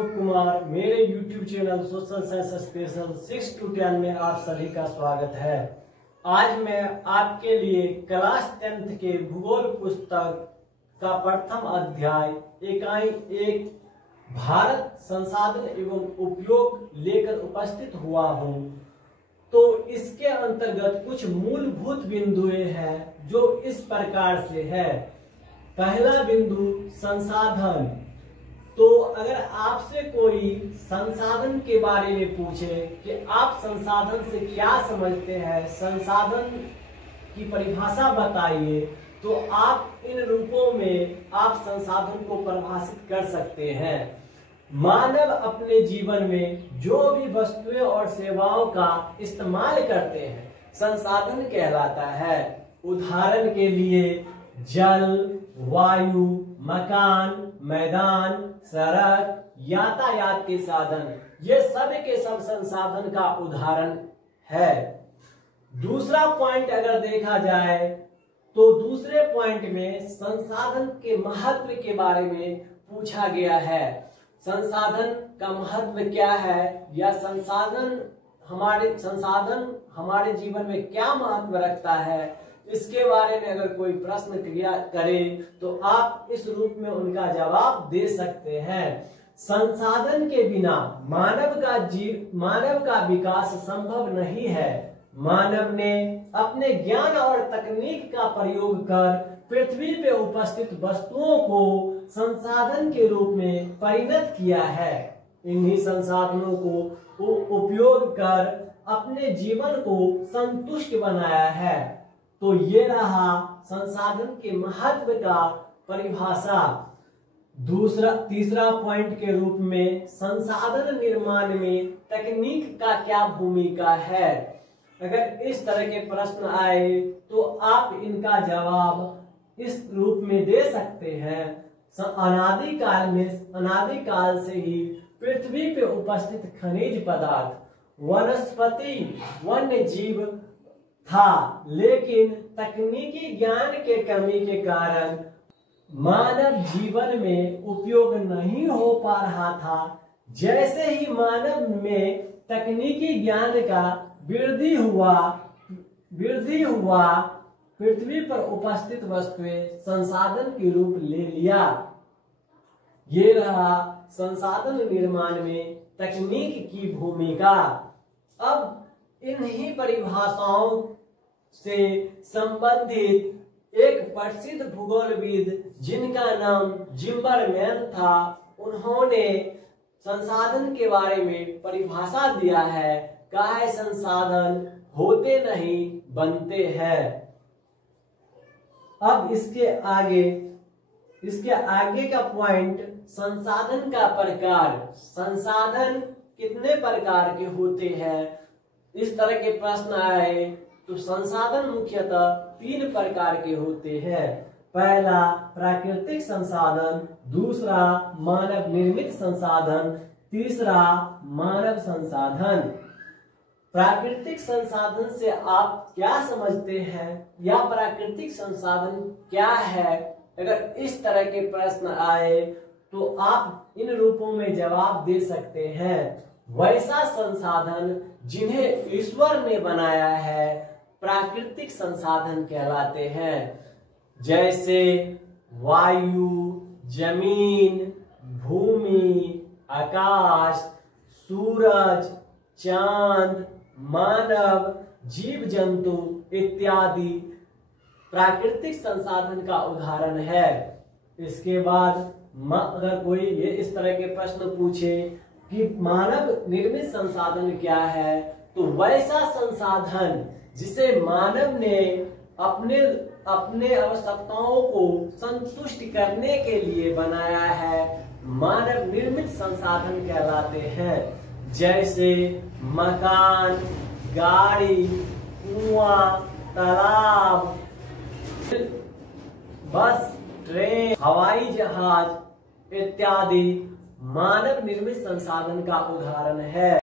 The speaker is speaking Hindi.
अशोक कुमार। मेरे YouTube channel social science special 6 to 10 में आप सभी का स्वागत है। आज मैं आपके लिए क्लास 10th के भूगोल पुस्तक का प्रथम अध्याय इकाई 1 भारत संसाधन एवं उपयोग लेकर उपस्थित हुआ हूँ। तो इसके अंतर्गत कुछ मूलभूत बिंदुएं हैं जो इस प्रकार से है। पहला बिंदु संसाधन। तो अगर आपसे कोई संसाधन के बारे में पूछे कि आप संसाधन से क्या समझते हैं, संसाधन की परिभाषा बताइए, तो आप इन रूपों में आप संसाधन को परिभाषित कर सकते हैं। मानव अपने जीवन में जो भी वस्तुएं और सेवाओं का इस्तेमाल करते हैं संसाधन कहलाता है। उदाहरण के लिए जल, वायु, मकान, मैदान, सड़क, यातायात के साधन, ये सब के सब संसाधन का उदाहरण है। दूसरा पॉइंट अगर देखा जाए तो दूसरे पॉइंट में संसाधन के महत्व के बारे में पूछा गया है। संसाधन का महत्व क्या है या संसाधन हमारे जीवन में क्या महत्व रखता है, इसके बारे में अगर कोई प्रश्न क्रिया करे तो आप इस रूप में उनका जवाब दे सकते हैं। संसाधन के बिना मानव का विकास संभव नहीं है। मानव ने अपने ज्ञान और तकनीक का प्रयोग कर पृथ्वी पे उपस्थित वस्तुओं को संसाधन के रूप में परिणत किया है। इन्हीं संसाधनों को उपयोग कर अपने जीवन को संतुष्ट बनाया है। तो ये रहा संसाधन के महत्व का परिभाषा। तीसरा पॉइंट के रूप में संसाधन निर्माण में तकनीक का क्या भूमिका है। अगर इस तरह के प्रश्न आए तो आप इनका जवाब इस रूप में दे सकते हैं। अनादिकाल से ही पृथ्वी पे उपस्थित खनिज पदार्थ, वनस्पति, वन्य जीव था, लेकिन तकनीकी ज्ञान के कमी के कारण मानव जीवन में उपयोग नहीं हो पा रहा था। जैसे ही मानव में तकनीकी ज्ञान का वृद्धि हुआ पृथ्वी पर उपस्थित वस्तुएं संसाधन के रूप ले लिया। ये रहा संसाधन निर्माण में तकनीक की भूमिका। अब इन्हीं परिभाषाओं से संबंधित एक प्रसिद्ध भूगोलविद जिनका नाम जिम्बरमैन था, उन्होंने संसाधन के बारे में परिभाषा दिया है। कहा है संसाधन होते नहीं बनते हैं। अब इसके आगे का पॉइंट संसाधन का प्रकार। संसाधन कितने प्रकार के होते हैं, इस तरह के प्रश्न आए तो संसाधन मुख्यतः 3 प्रकार के होते हैं। पहला प्राकृतिक संसाधन, दूसरा मानव निर्मित संसाधन, तीसरा मानव संसाधन। प्राकृतिक संसाधन से आप क्या समझते हैं या प्राकृतिक संसाधन क्या है, अगर इस तरह के प्रश्न आए तो आप इन रूपों में जवाब दे सकते हैं। वैसा संसाधन जिन्हें ईश्वर ने बनाया है प्राकृतिक संसाधन कहलाते हैं। जैसे वायु, जमीन, भूमि, आकाश, सूरज, चांद, मानव, जीव जंतु इत्यादि प्राकृतिक संसाधन का उदाहरण है। इसके बाद अगर कोई ये इस तरह के प्रश्न पूछे कि मानव निर्मित संसाधन क्या है, तो वैसा संसाधन जिसे मानव ने अपने आवश्यकताओं को संतुष्ट करने के लिए बनाया है, मानव निर्मित संसाधन कहलाते हैं। जैसे मकान, गाड़ी, कुआं, तालाब, बस, ट्रेन, हवाई जहाज इत्यादि मानव निर्मित संसाधन का उदाहरण है।